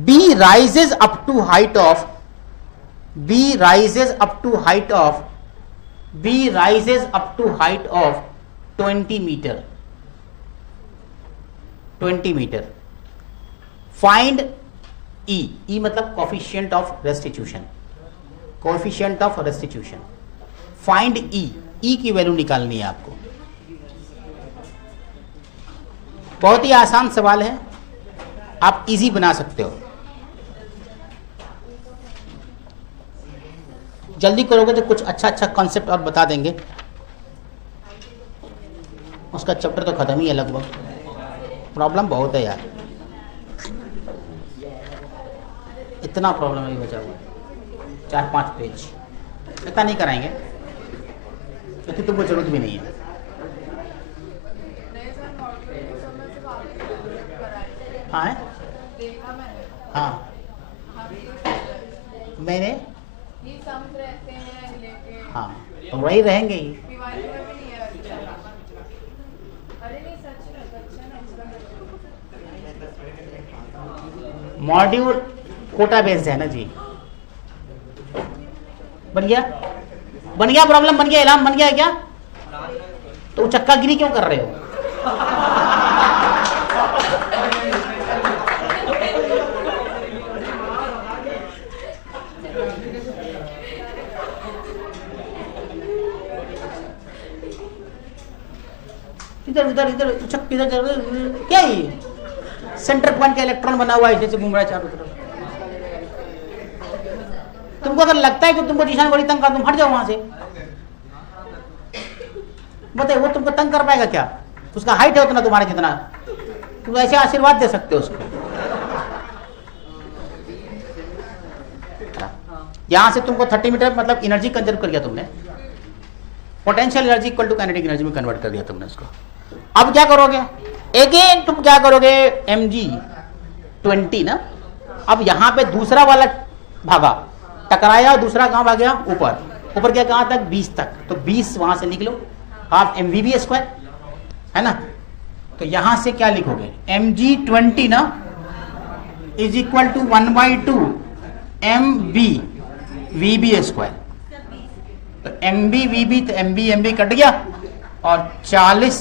B rises up to height of 20 meter. Find E. E मतलब coefficient of restitution. Find E. E की value निकालनी है आपको। बहुत ही आसान सवाल है, आप इजी बना सकते हो। जल्दी करोगे तो कुछ अच्छा कॉन्सेप्ट और बता देंगे। उसका चैप्टर तो खत्म ही है लगभग। प्रॉब्लम बहुत है यार, इतना प्रॉब्लम नहीं बचा हुआ, 4-5 पेज। इतना नहीं कराएंगे क्योंकि तुमको जरूरत भी नहीं है। हाँ हाँ, मैंने हाँ तो वही रहेंगे ही। मॉड्यूल कोटा बेस्ड है ना जी। बन गया प्रॉब्लम, बन गया, इल्हाम बन गया है क्या? तो चक्का गिरी क्यों कर रहे हो? इधर चक्की इधर क्या ये सेंटर पॉइंट का इलेक्ट्रॉन बना हुआ है, जैसे घूम रहा है चारों तरफ। तुमको अगर लगता है कि तुमको निशान बड़ी तंग कर, तुम हट जाओ वहां से। बताइए वो तुमको तंग कर पाएगा क्या? उसका हाइट है उतना तुम्हारे जितना, तुम ऐसे आशीर्वाद दे सकते हो उसको। यहां से तुमको 30 मीटर मतलब एनर्जी कंजर्व कर दिया तुमने, potential energy equal to kinetic energy में कन्वर्ट कर दिया तुमने उसको। अब क्या करोगे? अगेन तुम क्या करोगे? mg20 ना। अब यहां पे दूसरा वाला भागा टकराया और दूसरा कहां भाग गया? ऊपर क्या कहां तक? 20 तक। तो 20 वहां से निकलो, हाफ mvv स्क्वायर है ना। तो यहां से क्या लिखोगे, mg20 ना is equal to 1/2 mb vb square. तो mb vb, तो mb mb कट गया और 40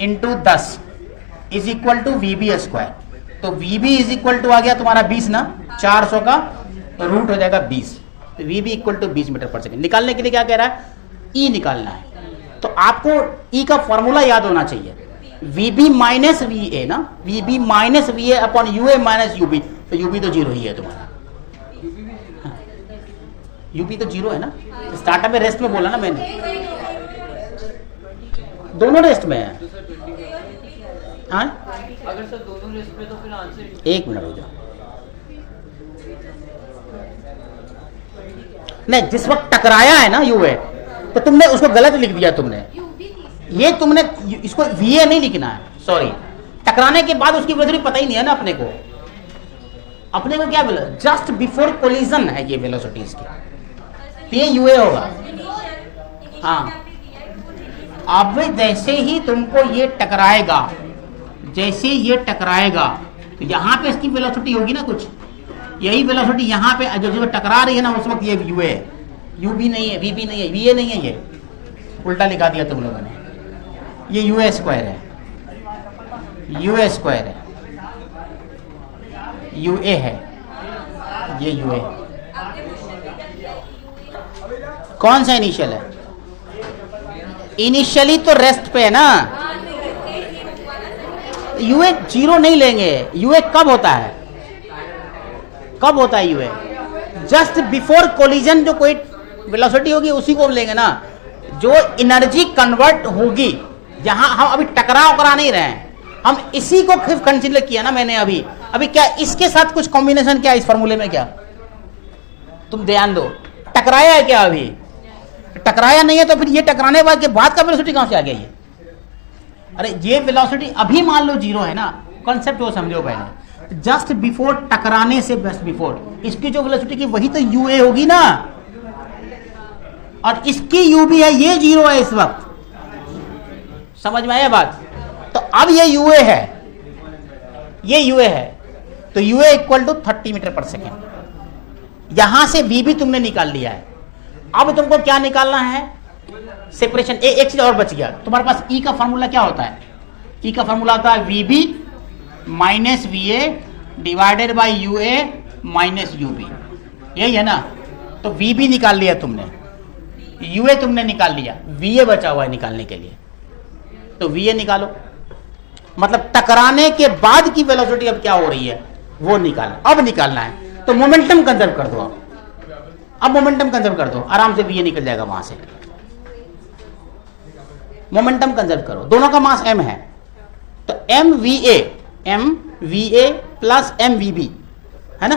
into 10 is equal to V B square. तो वीबी इज इक्वल टू आ गया तुम्हारा 20 ना, 400 का रूट हो जाएगा 20। तो वीबी इक्वल टू 20 मीटर पर सेकेंड। निकालने के लिए क्या कह रहा है, ई निकालना है। तो आपको ई का फॉर्मूला याद होना चाहिए, वीबी माइनस वी ए ना, V B minus we A upon U A minus U B. तो यूबी तो जीरो ही है तुम्हारा, यूबी तो जीरो है ना। स्टार्टअप में रेस्ट में बोला ना मैंने, दोनों रेस्ट में है। हाँ अगर सर दोनों रेस्ट में तो फिर आंसर, एक मिनट हो जाओ। नहीं, जिस वक्त टकराया है ना यूए, तो तुमने उसको गलत लिख दिया तुमने। ये तुमने इसको वीए नहीं लिखना है, सॉरी। टकराने के बाद उसकी वेलोसिटी पता ही नहीं है ना अपने को। अपने को क्या बोला, जस्ट बिफोर कोलिजन है ये वेलोसिटी इसकी, तो ये यूए होगा। हाँ, अब जैसे ही तुमको ये टकराएगा, जैसे ये टकराएगा तो यहाँ पे इसकी वेलोसिटी होगी ना कुछ, यही वेलोसिटी यहाँ पे जो टकरा रही है ना, उस वक्त ये यू है, यू भी नहीं है, वी भी नहीं है, वी ए नहीं है, ये उल्टा लिखा दिया तुम लोगों ने। ये यू ए स्क्वायर है, यू ए स्क्वायर है, यू ए है, ये यू ए। कौन सा इनिशियल है, इनिशियली तो रेस्ट पे है ना। यूए जीरो नहीं लेंगे, यूए कब होता है, कब होता है यूए, जस्ट बिफोर कोलिजन जो कोई वेलोसिटी होगी उसी को हम लेंगे ना, जो एनर्जी कन्वर्ट होगी। जहां हम अभी टकरा नहीं रहे हैं, हम इसी को कंसीडर किया ना मैंने अभी क्या इसके साथ कुछ कॉम्बिनेशन क्या इस फॉर्मूले में, क्या तुम ध्यान दो, टकराया है क्या, अभी टकराया नहीं है तो फिर ये टकराने के बाद का वेलोसिटी कहां से आ गया ये। अरे ये वेलोसिटी अभी मान लो जीरो है ना, कॉन्सेप्ट वो समझो पहले। जस्ट बिफोर टकराने से जस्ट बिफोर इसकी जो वेलोसिटी की वही तो यू ए होगी ना, और इसकी यू भी है, ये जीरो है इस वक्त। समझ में आया बात। तो अब ये यू ए है, ये यू ए है, तो you A equal to 30 metre पर सेकेंड। यहां से वी भी तुमने निकाल लिया है। अब तुमको क्या निकालना है, सेपरेशन। एक चीज और बच गया तुम्हारे पास, ई का फॉर्मूला क्या होता है, ई का फॉर्मूला होता है V B minus we A divided by you A minus you B, यही है ना। तो वी बी निकाल लिया तुमने, यू ए तुमने निकाल लिया, वी ए बचा हुआ है निकालने के लिए। तो वी ए निकालो, मतलब टकराने के बाद की वेलोसिटी अब क्या हो रही है वो निकालना, अब निकालना है। तो मोमेंटम कंजर्व कर दो, अब मोमेंटम कंजर्व कर दो, आराम से वी ए निकल जाएगा वहां से। मोमेंटम कंजर्व करो, दोनों का मास m है, तो M we A plus M we B है ना।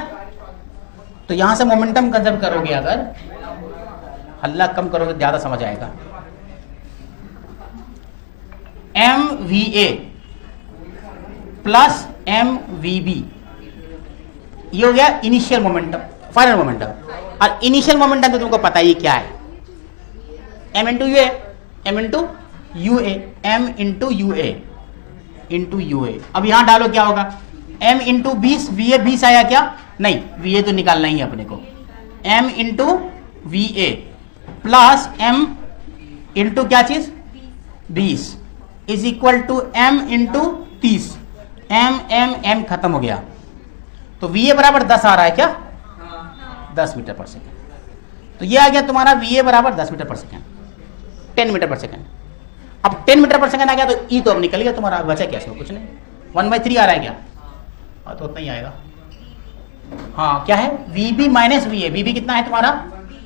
तो यहां से मोमेंटम कंजर्व करोगे, अगर हल्ला कम करोगे ज्यादा समझ आएगा। M we A plus M we B, ये हो गया इनिशियल मोमेंटम, फाइनल मोमेंटम। और इनिशियल मोमेंटम तो तुमको पता ही क्या है, m into u A, m into u A, m into u A into u A. अब यहां डालो क्या होगा, एम इंटू 20, वी ए 20 आया क्या, नहीं, वी ए तो निकालना ही है अपने को। M into V A plus M into क्या चीज 20 is equal to M into 30। M M M खत्म हो गया, तो वी ए बराबर 10 आ रहा है क्या, 10 मीटर पर सेकेंड। तो ये आ गया तुम्हारा वी ए बराबर 10 मीटर पर सेकेंड, 10 मीटर पर सेकेंड। अब 10 मीटर पर सेकेंड आ गया, तो ई तो अब निकल गया तुम्हारा, बचा क्या इसमें, कुछ नहीं, 1/3 आ रहा है क्या, तो उतना ही आएगा। हाँ क्या है, V B minus we A, V B कितना है तुम्हारा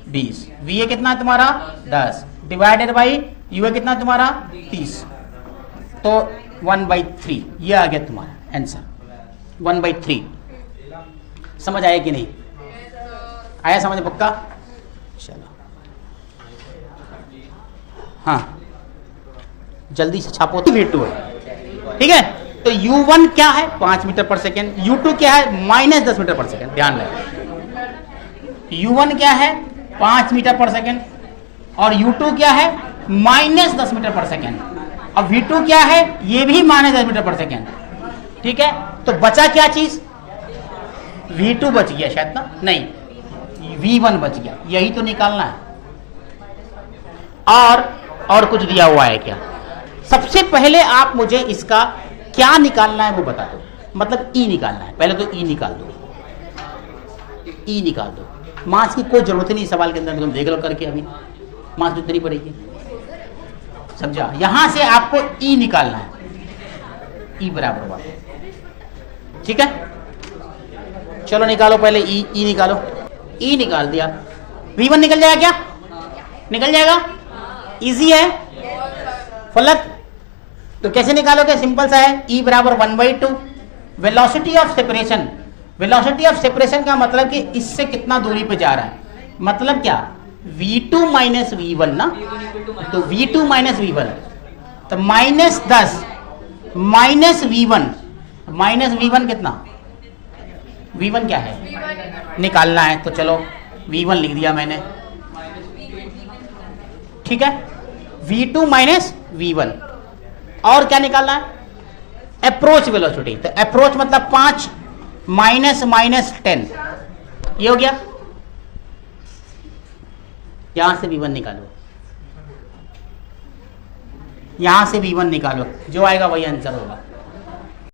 20, वी ए कितना है तुम्हारा 10 डिवाइडेड बाई यू ए कितना तुम्हारा 30, तो 1/3 ये आ गया तुम्हारा आंसर, 1/3। समझ आया कि नहीं आया, समझ पक्का, चलो हाँ जल्दी से छापो। V2 है, ठीक है। तो U1 क्या है 5 मीटर पर सेकेंड, U2 क्या है माइनस 10 मीटर पर सेकेंड। ध्यान रखें, U1 क्या है 5 मीटर पर सेकेंड और U2 क्या है माइनस 10 मीटर पर सेकेंड। अब V2 क्या है, ये भी -10 मीटर पर सेकेंड, ठीक है। तो बचा क्या चीज, V2 बच गया शायद ना, नहीं V1 बच गया, यही तो निकालना है। और कुछ दिया हुआ है क्या? सबसे पहले आप मुझे इसका क्या निकालना है वो बता दो, मतलब E निकालना है। पहले तो E निकाल दो, E निकाल दो। मास की कोई जरूरत नहीं सवाल के अंदर, तुम देख लो करके, अभी मास तो नहीं पड़ेगी, समझा। यहां से आपको E निकालना है, E बराबर हुआ, ठीक है। चलो निकालो पहले E निकालो। E निकाल दिया, V1 निकल जाएगा क्या, निकल जाएगा, इजी है फलक। तो कैसे निकालोगे, सिंपल सा है, E बराबर 1/2 velocity of separation. Velocity of separation का मतलब कि इससे कितना दूरी पे जा रहा है, मतलब क्या, V2 माइनस V1 ना, तो V2 माइनस V1, तो -10 माइनस V1 कितना, V1 क्या है निकालना है, तो चलो V1 लिख दिया मैंने, ठीक है। V2 माइनस V1, और क्या निकालना है, अप्रोच वेलोसिटी। तो अप्रोच मतलब 5 -10, ये हो गया। यहां से V1 निकालो, यहां से V1 निकालो, जो आएगा वही आंसर होगा।